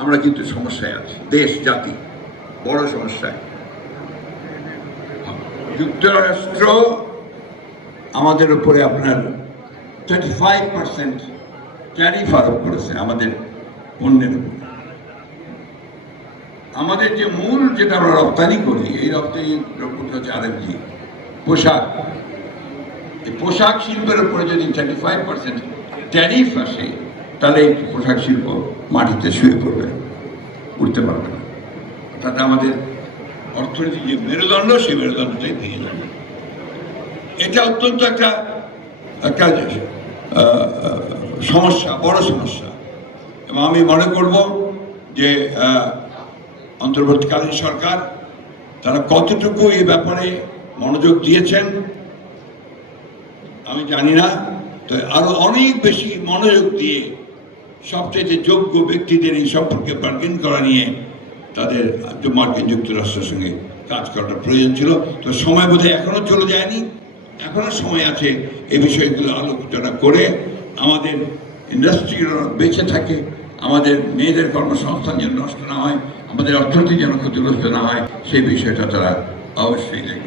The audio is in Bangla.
আমরা কিন্তু সমস্যায় আছি। দেশ, জাতি, বড় সমস্যায়। যুক্তরাষ্ট্র আমাদের উপরে আপনার টোয়েন্টি ফাইভ পার্সেন্ট ট্যারিফ আরোপ করেছে আমাদের পণ্যের উপর। আমাদের যে মূল যেটা আমরা রপ্তানি করি, এই রপ্তানি দ্রব্যটা হচ্ছে আরএমজি পোশাক। এই পোশাক শিল্পের উপরে যদি থার্টি ফাইভ পার্সেন্ট ট্যারিফ আসে তাহলে এই পোশাক শিল্প মাটিতে শুয়ে পড়বে উঠতে পারবে না। অর্থাৎ আমাদের অর্থনৈতিক যে মেরুদণ্ড, সেই মেরুদণ্ডটাই ভেঙে যাবে। এটা অত্যন্ত একটা একটা সমস্যা, বড় সমস্যা। এবং আমি মনে করব যে অন্তর্বর্তীকালীন সরকার, তারা কতটুকু এই ব্যাপারে মনোযোগ দিয়েছেন, আমি জানি না তো আরও অনেক বেশি মনোযোগ দিয়ে সবচেয়ে যোগ্য ব্যক্তিদের এই সম্পর্কে বার্গেন করা নিয়ে তাদের মার্কিন যুক্তরাষ্ট্রের সঙ্গে কাজ করাটা প্রয়োজন ছিল। তো সময় বোধহয় এখনও চলে যায়নি। এখনও সময় আছে এই বিষয়গুলো আলোচনা করে আমাদের ইন্ডাস্ট্রিগুলো বেঁচে থাকে, আমাদের মেয়েদের কর্মসংস্থান যেন নষ্ট না হয়, আমাদের অর্থনীতি যেন ক্ষতিগ্রস্ত না হয়, সেই বিষয়টা তারা অবশ্যই দেখবে।